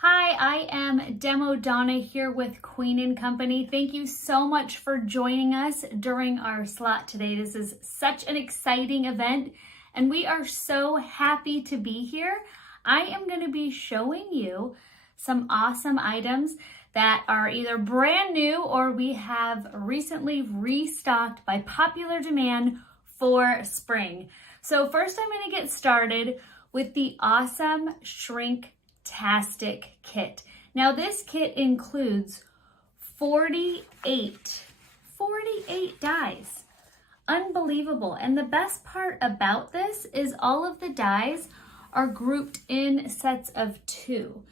Hi, I am Demo Donna here with Queen & Company. Thank you so much for joining us during our slot today. This is such an exciting event and we are so happy to be here. I am going to be showing you some awesome items that are either brand new or we have recently restocked by popular demand for spring. So first I'm going to get started with the awesome Shrinktastic kit. Now this kit includes 48 dies. Unbelievable. And the best part about this is all of the dies are grouped in sets of 2.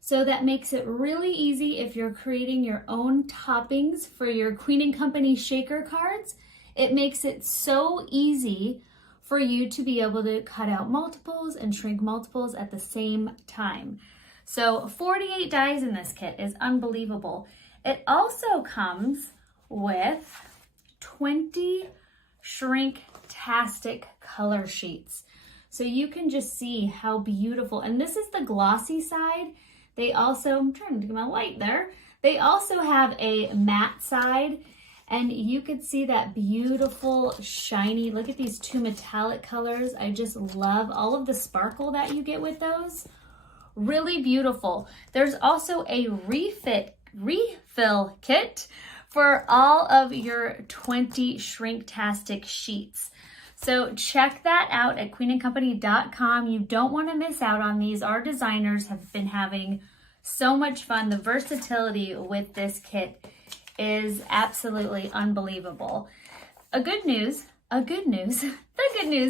So that makes it really easy if you're creating your own toppings for your Queen & Company shaker cards. It makes it so easy for you to be able to cut out multiples and shrink multiples at the same time. So 48 dies in this kit is unbelievable. It also comes with 20 Shrinktastic color sheets. So you can just see how beautiful, and this is the glossy side. They also, I'm trying to get my light there. They also have a matte side, and you could see that beautiful shiny, look at these 2 metallic colors. I just love all of the sparkle that you get with those. Really beautiful. There's also a refill kit for all of your 20 Shrinktastic sheets. So check that out at queenandcompany.com. You don't want to miss out on these. Our designers have been having so much fun. The versatility with this kit is absolutely unbelievable. The good news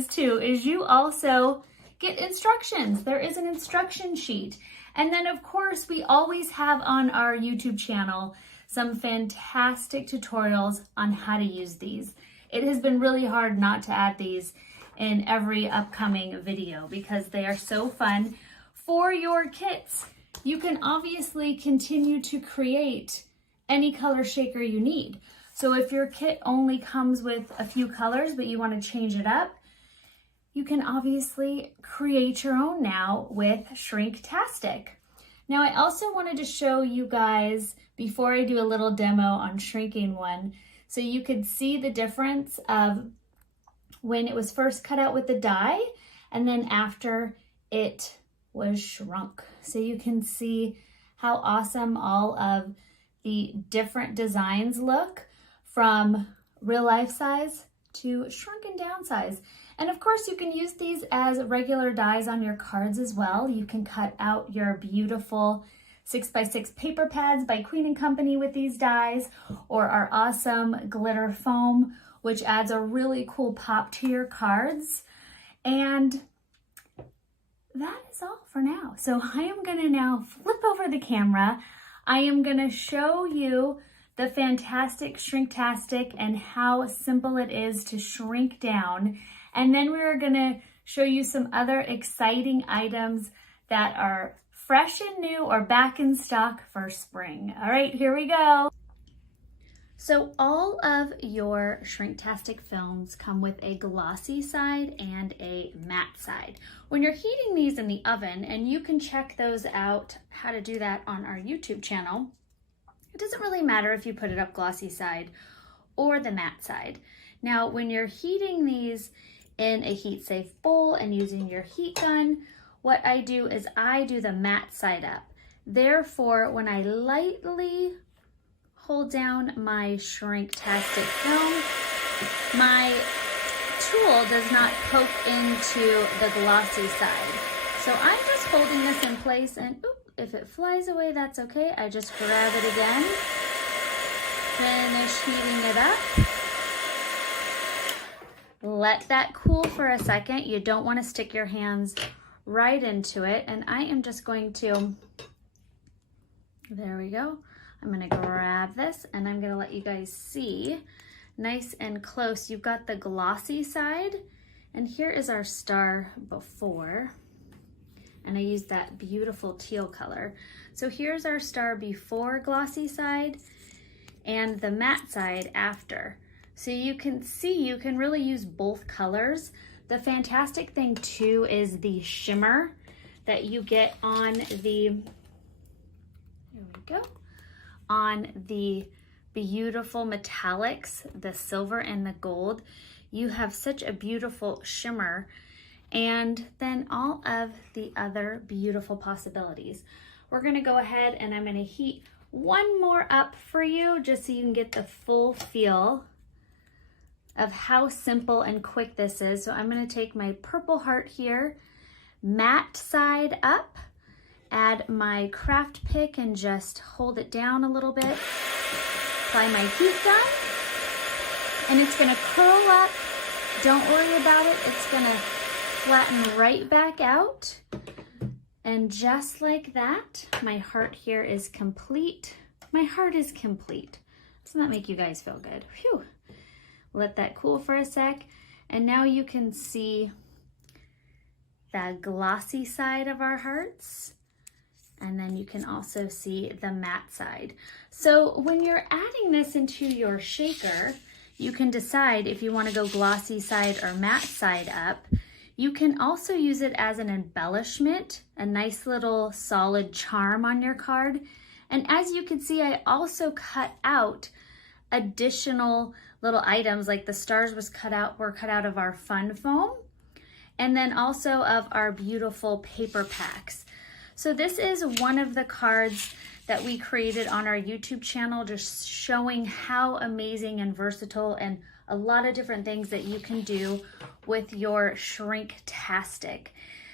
too is you also get instructions. There is an instruction sheet. And then of course we always have on our YouTube channel some fantastic tutorials on how to use these. It has been really hard not to add these in every upcoming video because they are so fun for your kits. You can obviously continue to create any color shaker you need. So if your kit only comes with a few colors but you want to change it up, you can obviously create your own now with Shrinktastic. Now I also wanted to show you guys, before I do a little demo on shrinking one, so you could see the difference of when it was first cut out with the die and then after it was shrunk. So you can see how awesome all of the different designs look from real life size to shrunken down size. And of course you can use these as regular dies on your cards as well. You can cut out your beautiful 6x6 paper pads by Queen & Company with these dies, or our awesome glitter foam, which adds a really cool pop to your cards. And that is all for now. So I am gonna now flip over the camera. I am gonna show you the fantastic Shrinktastic and how simple it is to shrink down. And then we're gonna show you some other exciting items that are fresh and new or back in stock for spring. All right, here we go. So all of your Shrinktastic films come with a glossy side and a matte side. When you're heating these in the oven, and you can check those out, how to do that on our YouTube channel, it doesn't really matter if you put it up glossy side or the matte side. Now, when you're heating these in a heat safe bowl and using your heat gun, what I do is I do the matte side up. Therefore, when I lightly hold down my Shrinktastic film, my tool does not poke into the glossy side. So I'm just holding this in place, and if it flies away, that's okay. I just grab it again, finish heating it up. Let that cool for a second. You don't want to stick your hands right into it. And I am just going to, there we go. I'm going to grab this and I'm going to let you guys see nice and close. You've got the glossy side, and here is our star before. And I used that beautiful teal color. So here's our star before glossy side and the matte side after. So you can see, you can really use both colors. The fantastic thing too is the shimmer that you get on the There we go. On the beautiful metallics, the silver and the gold, you have such a beautiful shimmer, and then all of the other beautiful possibilities. We're gonna go ahead and I'm gonna heat one more up for you just so you can get the full feel of how simple and quick this is. So I'm gonna take my purple heart here, matte side up, add my craft pick and just hold it down a little bit, apply my heat gun, and it's gonna curl up. Don't worry about it, it's gonna flatten right back out. And just like that, my heart here is complete. My heart is complete. Doesn't that make you guys feel good? Phew. Let that cool for a sec. And now you can see the glossy side of our hearts. And then you can also see the matte side. So when you're adding this into your shaker, you can decide if you want to go glossy side or matte side up. You can also use it as an embellishment, a nice little solid charm on your card. And as you can see, I also cut out additional little items, like the stars were cut out of our fun foam, and then also of our beautiful paper packs. So this is one of the cards that we created on our YouTube channel, just showing how amazing and versatile and a lot of different things that you can do with your Shrinktastic.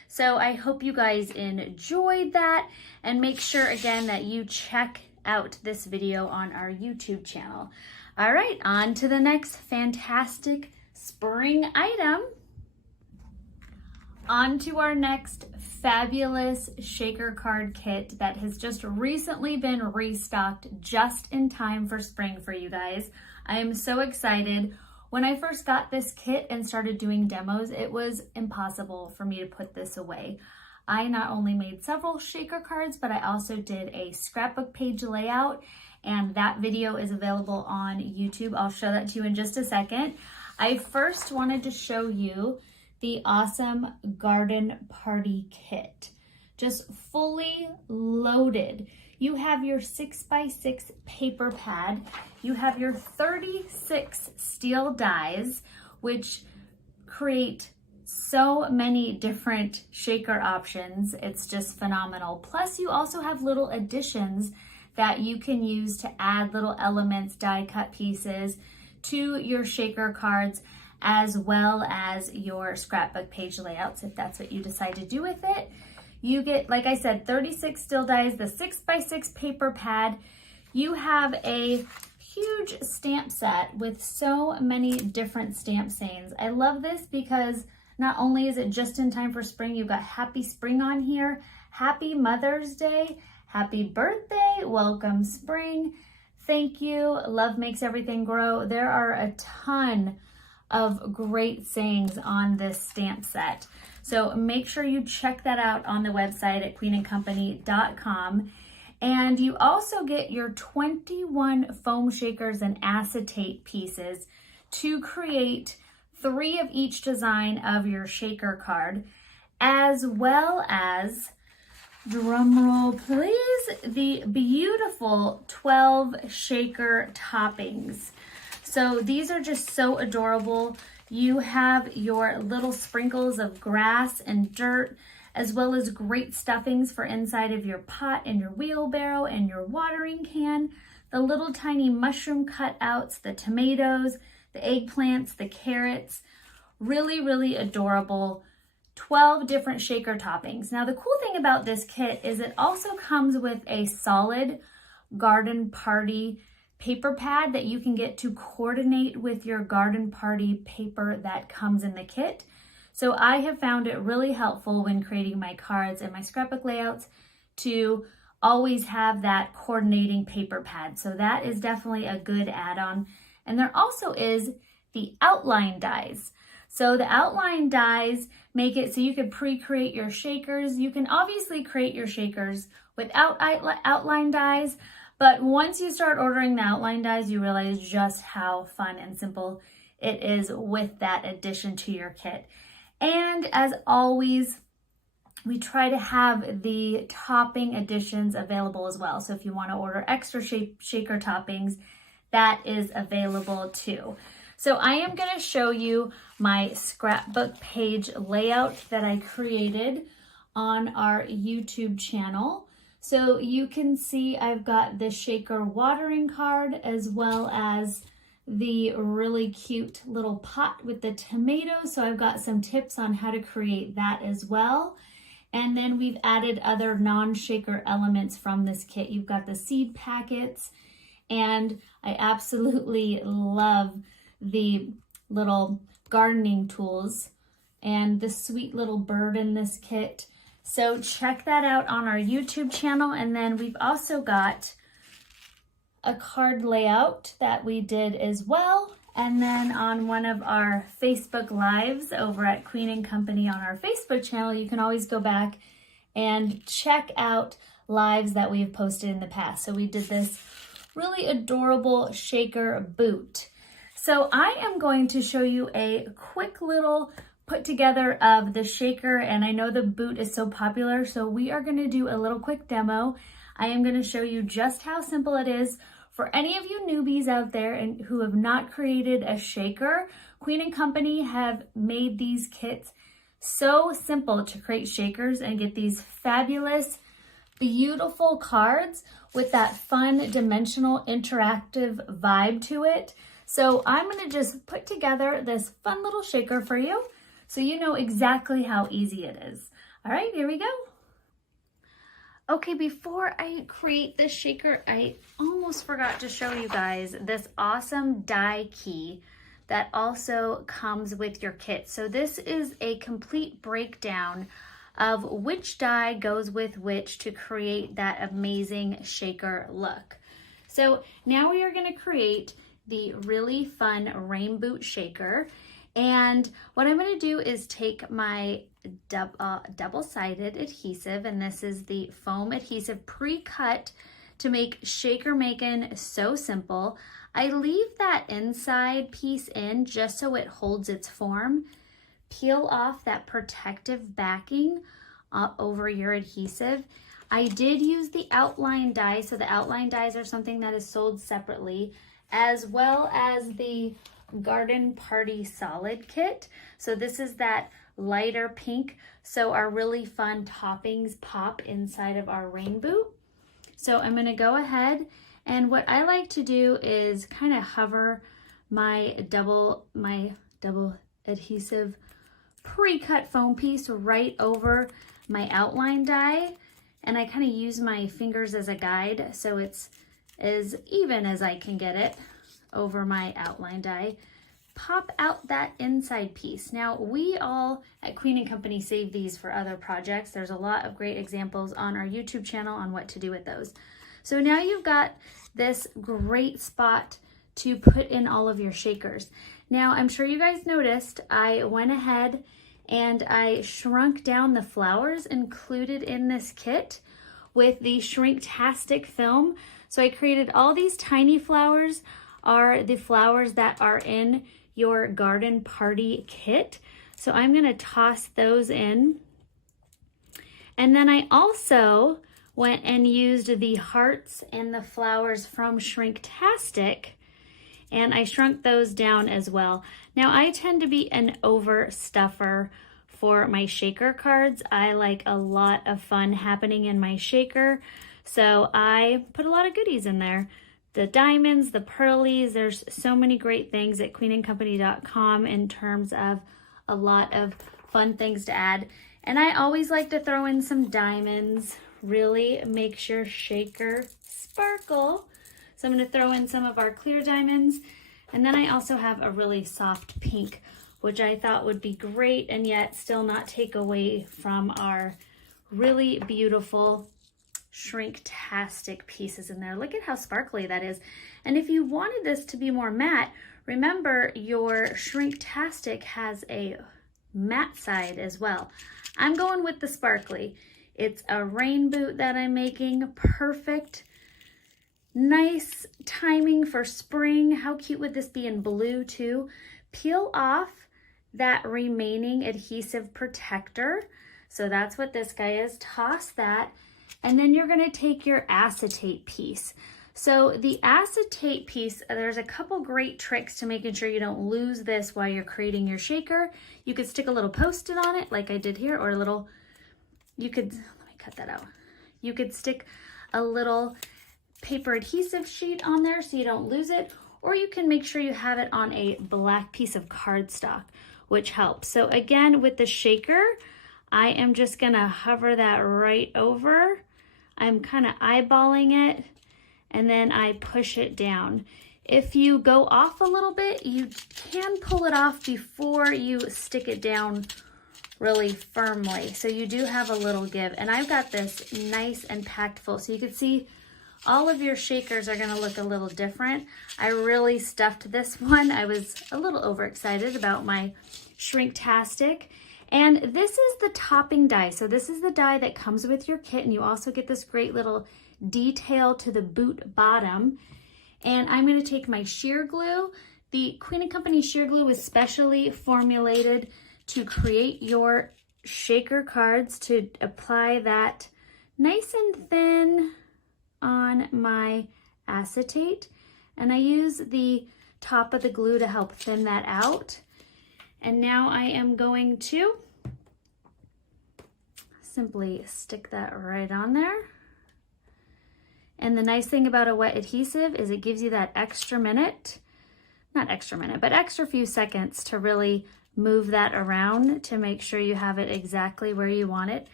So I hope you guys enjoyed that, and make sure again that you check out this video on our YouTube channel. All right, on to the next fantastic spring item. On to our next fabulous shaker card kit that has just recently been restocked just in time for spring for you guys. I am so excited. When I first got this kit and started doing demos, it was impossible for me to put this away. I not only made several shaker cards, but I also did a scrapbook page layout, and that video is available on YouTube. I'll show that to you in just a second. I first wanted to show you the awesome garden party kit, just fully loaded. You have your 6x6 paper pad, you have your 36 steel dies, which create so many different shaker options. It's just phenomenal. Plus you also have little additions that you can use to add little elements, die cut pieces to your shaker cards, as well as your scrapbook page layouts, if that's what you decide to do with it. You get, like I said, 36 steel dies, the 6x6 paper pad. You have a huge stamp set with so many different stamp sayings. I love this because not only is it just in time for spring, you've got Happy Spring on here, Happy Mother's Day, Happy Birthday, Welcome Spring, Thank You, Love Makes Everything Grow. There are a ton of great sayings on this stamp set. So make sure you check that out on the website at queenandcompany.com. And you also get your 21 foam shakers and acetate pieces to create 3 of each design of your shaker card, as well as, drumroll please, the beautiful 12 shaker toppings. So these are just so adorable. You have your little sprinkles of grass and dirt, as well as great stuffings for inside of your pot and your wheelbarrow and your watering can. The little tiny mushroom cutouts, the tomatoes, the eggplants, the carrots. Really, really adorable. 12 different shaker toppings. Now the cool thing about this kit is it also comes with a solid garden party paper pad that you can get to coordinate with your garden party paper that comes in the kit. So I have found it really helpful when creating my cards and my scrapbook layouts to always have that coordinating paper pad. So that is definitely a good add-on. And there also is the outline dies. So the outline dies make it so you can pre-create your shakers. You can obviously create your shakers without outline dies, but once you start ordering the outline dies, you realize just how fun and simple it is with that addition to your kit. And as always, we try to have the topping additions available as well. So if you want to order extra shaker toppings, that is available too. So I am going to show you my scrapbook page layout that I created on our YouTube channel. So you can see I've got the shaker watering card as well as the really cute little pot with the tomatoes. So I've got some tips on how to create that as well. And then we've added other non-shaker elements from this kit. You've got the seed packets, and I absolutely love the little gardening tools and the sweet little bird in this kit. So check that out on our YouTube channel. And then we've also got a card layout that we did as well. And then on one of our Facebook Lives over at Queen & Company on our Facebook channel, you can always go back and check out lives that we've posted in the past. So we did this really adorable shaker boot. So I am going to show you a quick little put together of the shaker, and I know the boot is so popular, so we are going to do a little quick demo. I am going to show you just how simple it is. For any of you newbies out there and who have not created a shaker, Queen & Company have made these kits so simple to create shakers and get these fabulous, beautiful cards with that fun, dimensional, interactive vibe to it. So I'm going to just put together this fun little shaker for you so you know exactly how easy it is. All right, here we go. Okay, before I create this shaker, I almost forgot to show you guys this awesome die key that also comes with your kit. So this is a complete breakdown of which die goes with which to create that amazing shaker look. So now we are going to create the really fun rain boot shaker. And what I'm going to do is take my double-sided adhesive, and this is the foam adhesive pre-cut to make shaker making so simple. I leave that inside piece in just so it holds its form. Peel off that protective backing over your adhesive. I did use the outline die, so the outline dies are something that is sold separately, as well as the Garden Party Solid Kit. So this is that lighter pink, so our really fun toppings pop inside of our rain boot. So I'm going to go ahead, and what I like to do is kind of hover my double adhesive pre-cut foam piece right over my outline die, and I kind of use my fingers as a guide so it's as even as I can get it over my outline die. Pop out that inside piece. Now, we all at Queen & Company save these for other projects. There's a lot of great examples on our YouTube channel on what to do with those. So now you've got this great spot to put in all of your shakers. Now, I'm sure you guys noticed I went ahead and I shrunk down the flowers included in this kit with the Shrinktastic film. So I created all these tiny flowers are the flowers that are in your garden party kit. So I'm going to toss those in. And then I also went and used the hearts and the flowers from Shrinktastic, and I shrunk those down as well. Now, I tend to be an overstuffer for my shaker cards. I like a lot of fun happening in my shaker, so I put a lot of goodies in there. The diamonds, the pearlies, there's so many great things at queenandcompany.com in terms of a lot of fun things to add. And I always like to throw in some diamonds, really makes your shaker sparkle. So I'm going to throw in some of our clear diamonds. And then I also have a really soft pink, which I thought would be great and yet still not take away from our really beautiful Shrinktastic pieces in there. Look at how sparkly that is. And if you wanted this to be more matte, remember your Shrinktastic has a matte side as well. I'm going with the sparkly. It's a rain boot that I'm making. Perfect. Nice timing for spring. How cute would this be in blue too? Peel off that remaining adhesive protector So that's what this guy is. Toss that. And then you're gonna take your acetate piece. So the acetate piece, there's a couple great tricks to making sure you don't lose this while you're creating your shaker. You could stick a little Post-it on it like I did here, or a little, let me cut that out. You could stick a little paper adhesive sheet on there so you don't lose it, or you can make sure you have it on a black piece of cardstock, which helps. So again, with the shaker, I am just gonna hover that right over. I'm kind of eyeballing it, and then I push it down. If you go off a little bit, you can pull it off before you stick it down really firmly. So you do have a little give. And I've got this nice and packed full. So you can see all of your shakers are gonna look a little different. I really stuffed this one. I was a little overexcited about my Shrinktastic. And this is the topping die. So this is the die that comes with your kit, and you also get this great little detail to the boot bottom. And I'm gonna take my sheer glue. The Queen & Company sheer glue is specially formulated to create your shaker cards, to apply that nice and thin on my acetate. And I use the top of the glue to help thin that out. And now I am going to simply stick that right on there. And the nice thing about a wet adhesive is it gives you that extra minute, not extra minute, but extra few seconds to really move that around to make sure you have it exactly where you want it.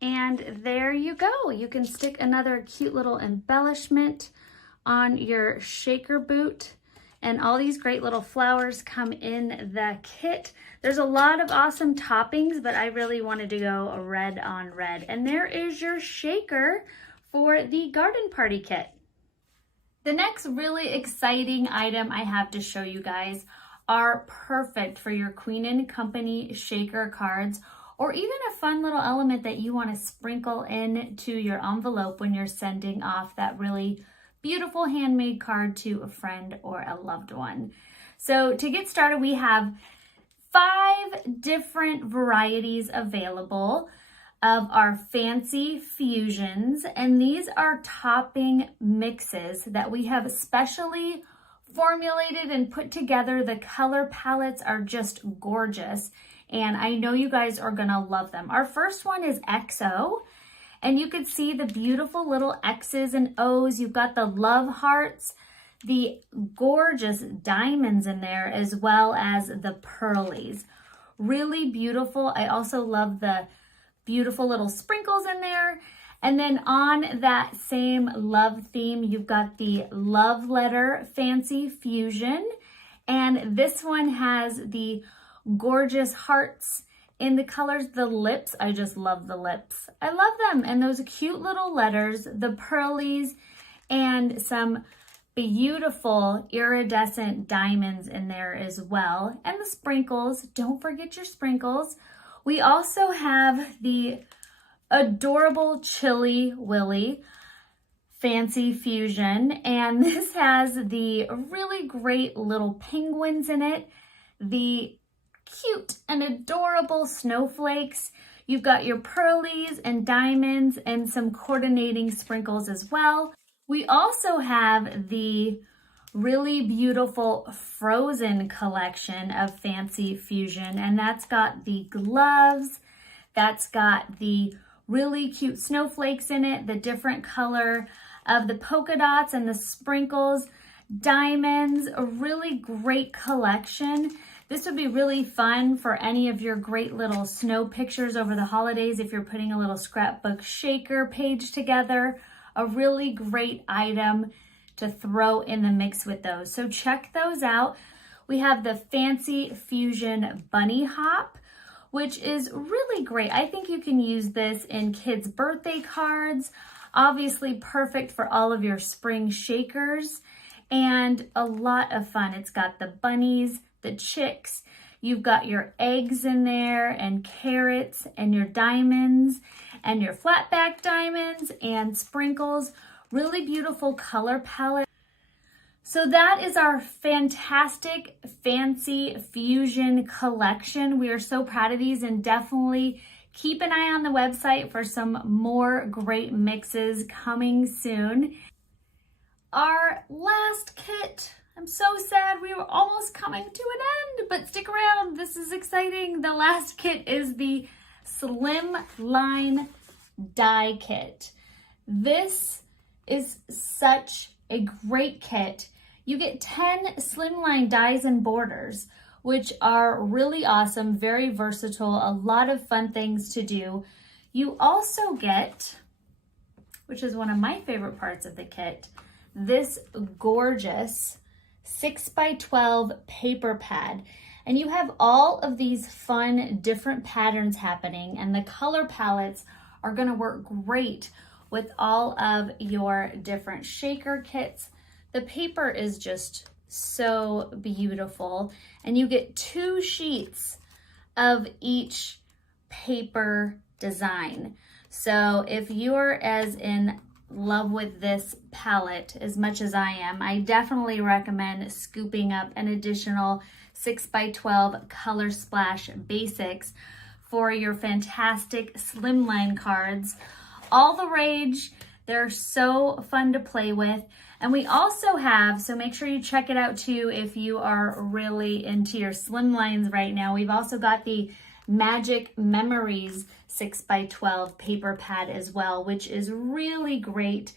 And there you go. You can stick another cute little embellishment on your shaker boot. And all these great little flowers come in the kit. There's a lot of awesome toppings, but I really wanted to go red on red. And there is your shaker for the garden party kit. The next really exciting item I have to show you guys are perfect for your Queen & Company shaker cards, or even a fun little element that you want to sprinkle into your envelope when you're sending off that really beautiful handmade card to a friend or a loved one. So to get started, we have 5 different varieties available of our Fancy Fusions, and these are topping mixes that we have specially formulated and put together. The color palettes are just gorgeous, and I know you guys are gonna love them. Our first one is XO. And you can see the beautiful little X's and O's. You've got the love hearts, the gorgeous diamonds in there, as well as the pearlies. Really beautiful. I also love the beautiful little sprinkles in there. And then on that same love theme, you've got the Love Letter Fancy Fusion. And this one has the gorgeous hearts in the colors. The lips, I just love the lips. I love them. And those cute little letters, the pearlies, and some beautiful iridescent diamonds in there as well. And the sprinkles, don't forget your sprinkles. We also have the adorable Chilly Willy Fancy Fusion. And this has the really great little penguins in it, the cute and adorable snowflakes. You've got your pearlies and diamonds and some coordinating sprinkles as well. We also have the really beautiful Frozen collection of Fancy Fusion, and that's got the gloves, that's got the really cute snowflakes in it, the different color of the polka dots and the sprinkles, diamonds, a really great collection. This would be really fun for any of your great little snow pictures over the holidays if you're putting a little scrapbook shaker page together. A really great item to throw in the mix with those. So check those out. We have the Fancy Fusion Bunny Hop, which is really great. I think you can use this in kids' birthday cards. Obviously perfect for all of your spring shakers, and a lot of fun. It's got the bunnies, the chicks, you've got your eggs in there, and carrots, and your diamonds, and your flat back diamonds, and sprinkles. Really beautiful color palette. So that is our fantastic fancy fusion collection. We are so proud of these, and definitely keep an eye on the website for some more great mixes coming soon. Our last kit, I'm so sad we were almost coming to an end, but stick around, this is exciting. The last kit is the Slimline Die Kit. This is such a great kit. You get 10 slimline dies and borders, which are really awesome, very versatile, a lot of fun things to do. You also get, which is one of my favorite parts of the kit, this gorgeous 6x12 paper pad. And you have all of these fun different patterns happening, and the color palettes are gonna work great with all of your different shaker kits. The paper is just so beautiful, and you get 2 sheets of each paper design. So if you're as in love with this palette as much as I am, I definitely recommend scooping up an additional 6x12 Color Splash Basics for your fantastic slimline cards. All the rage, they're so fun to play with. And we also have, so make sure you check it out too if you are really into your slimlines right now. We've also got the Magic Memories 6x12 paper pad as well, which is really great.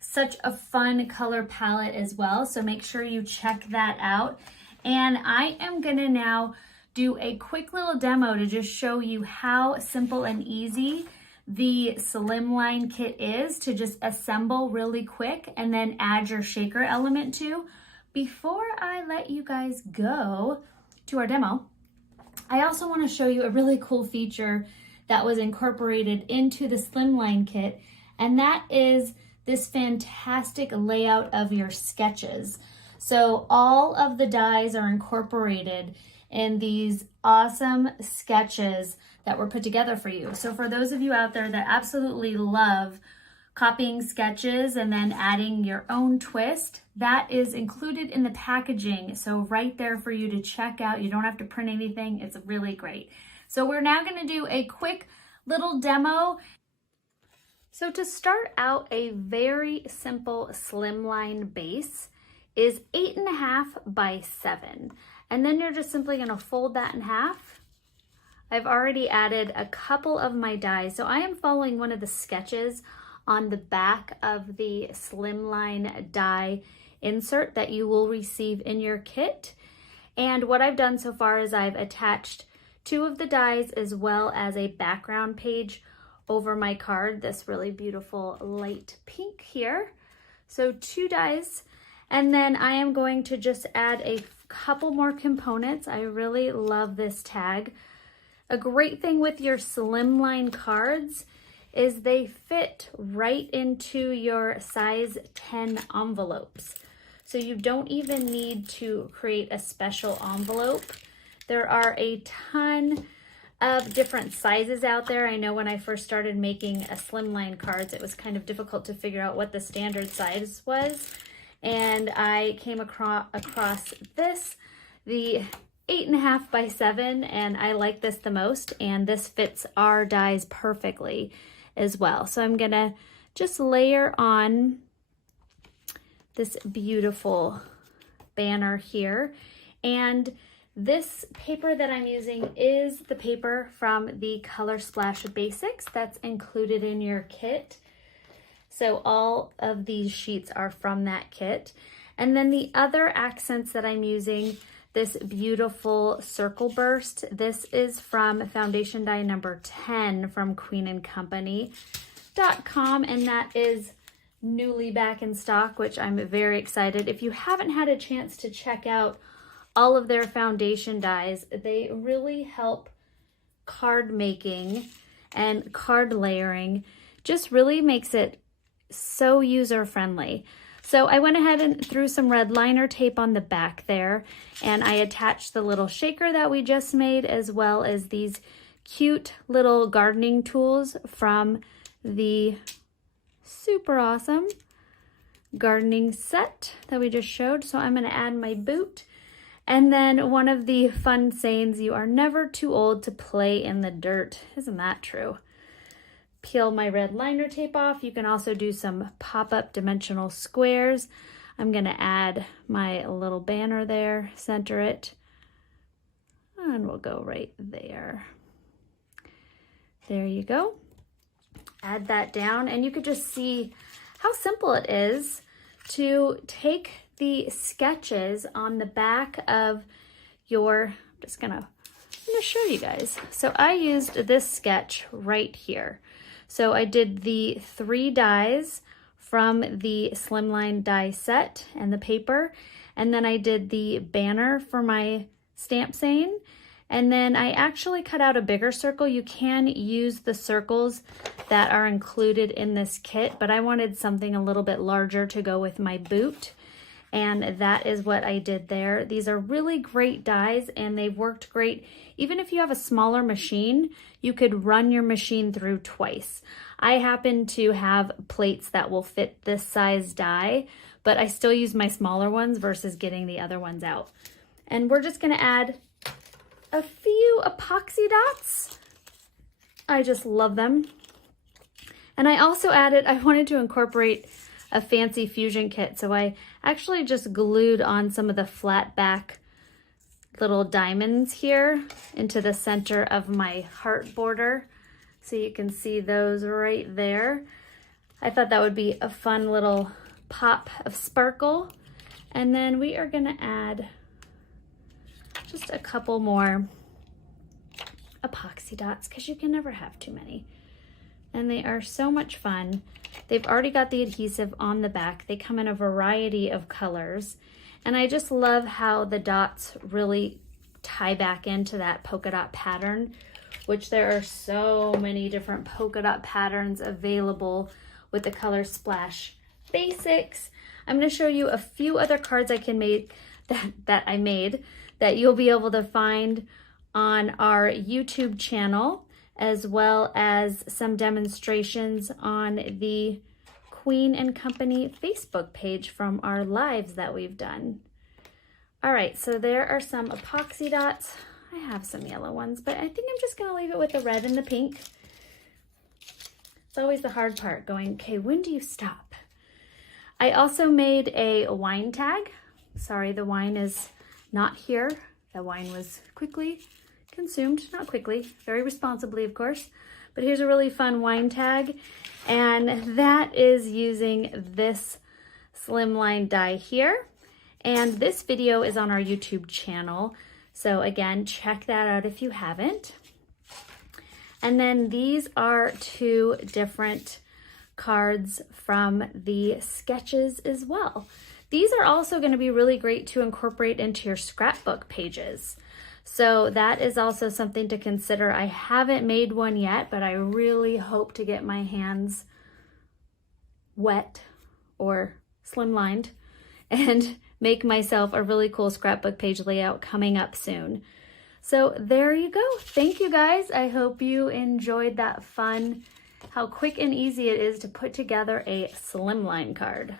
Such a fun color palette as well. So make sure you check that out. And I am gonna now do a quick little demo to just show you how simple and easy the Slimline kit is to just assemble really quick and then add your shaker element to. Before I let you guys go to our demo, I also want to show you a really cool feature that was incorporated into the Slimline kit, and that is this fantastic layout of your sketches. So all of the dies are incorporated in these awesome sketches that were put together for you. So for those of you out there that absolutely love copying sketches and then adding your own twist, that is included in the packaging. So right there for you to check out. You don't have to print anything. It's really great. So we're now going to do a quick little demo. So to start out, a very simple slimline base is 8.5 by 7. And then you're just simply going to fold that in half. I've already added a couple of my dies. So I am following one of the sketches on the back of the Slimline die insert that you will receive in your kit. And what I've done so far is I've attached 2 of the dies as well as a background page over my card, this really beautiful light pink here. So 2 dies, and then I am going to just add a couple more components. I really love this tag. A great thing with your Slimline cards is they fit right into your size 10 envelopes. So you don't even need to create a special envelope. There are a ton of different sizes out there. I know when I first started making a Slimline cards, it was kind of difficult to figure out what the standard size was. And I came across this, the 8.5 by 7, and I like this the most, and this fits our dies perfectly as well. So I'm gonna just layer on this beautiful banner here, and this paper that I'm using is the paper from the Color Splash Basics that's included in your kit. So all of these sheets are from that kit. And then the other accents that I'm using, this beautiful circle burst, this is from foundation die number 10 from queenandcompany.com, and that is newly back in stock, which I'm very excited. If you haven't had a chance to check out all of their foundation dies, they really help card making and card layering. Just really makes it so user-friendly. So I went ahead and threw some red liner tape on the back there, and I attached the little shaker that we just made, as well as these cute little gardening tools from the super awesome gardening set that we just showed. So I'm gonna add my boot. And then one of the fun sayings, you are never too old to play in the dirt. Isn't that true? Peel my red liner tape off. You can also do some pop-up dimensional squares. I'm gonna add my little banner there, center it, and we'll go right there. There you go. Add that down, and you could just see how simple it is to take the sketches on the back of your, I'm gonna show you guys. So I used this sketch right here. So I did the 3 dies from the Slimline die set and the paper, and then I did the banner for my stamp saying, and then I actually cut out a bigger circle. You can use the circles that are included in this kit, but I wanted something a little bit larger to go with my boot, and that is what I did there. These are really great dies, and they've worked great. Even if you have a smaller machine, you could run your machine through twice. I happen to have plates that will fit this size die, but I still use my smaller ones versus getting the other ones out. And we're just gonna add a few epoxy dots. I just love them. And I also added, I wanted to incorporate a fancy fusion kit, so I actually just glued on some of the flat back little diamonds here into the center of my heart border. So you can see those right there. I thought that would be a fun little pop of sparkle. And then we are gonna add just a couple more epoxy dots because you can never have too many. And they are so much fun. They've already got the adhesive on the back. They come in a variety of colors. And I just love how the dots really tie back into that polka dot pattern, which there are so many different polka dot patterns available with the Color Splash Basics. I'm going to show you a few other cards I made that you'll be able to find on our YouTube channel, as well as some demonstrations on the Queen and Company Facebook page from our lives that we've done. All right, so there are some epoxy dots. I have some yellow ones, but I think I'm just gonna leave it with the red and the pink. It's always the hard part, going, okay, when do you stop? I also made a wine tag. Sorry, the wine is not here. The wine was quickly consumed, not quickly, very responsibly, of course. But here's a really fun wine tag, and that is using this Slimline die here. And this video is on our YouTube channel. So again, check that out if you haven't. And then these are 2 different cards from the sketches as well. These are also going to be really great to incorporate into your scrapbook pages. So that is also something to consider. I haven't made one yet, but I really hope to get my hands wet or slimlined and make myself a really cool scrapbook page layout coming up soon. So there you go. Thank you guys. I hope you enjoyed that fun, how quick and easy it is to put together a Slimline card.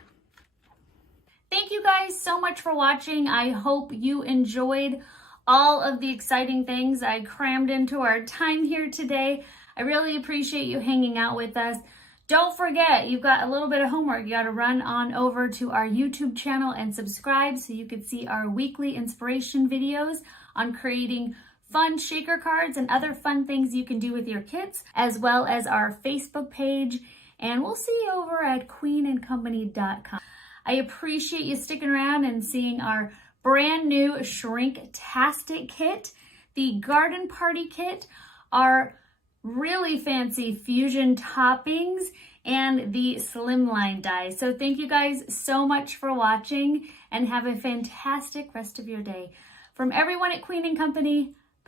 Thank you guys so much for watching. I hope you enjoyed all of the exciting things I crammed into our time here today. I really appreciate you hanging out with us. Don't forget, you've got a little bit of homework. You got to run on over to our YouTube channel and subscribe so you can see our weekly inspiration videos on creating fun shaker cards and other fun things you can do with your kits, as well as our Facebook page. And we'll see you over at queenandcompany.com. I appreciate you sticking around and seeing our brand new Shrinktastic kit, the Garden Party kit, our really fancy fusion toppings, and the Slimline die. So thank you guys so much for watching, and have a fantastic rest of your day. From everyone at Queen and Company,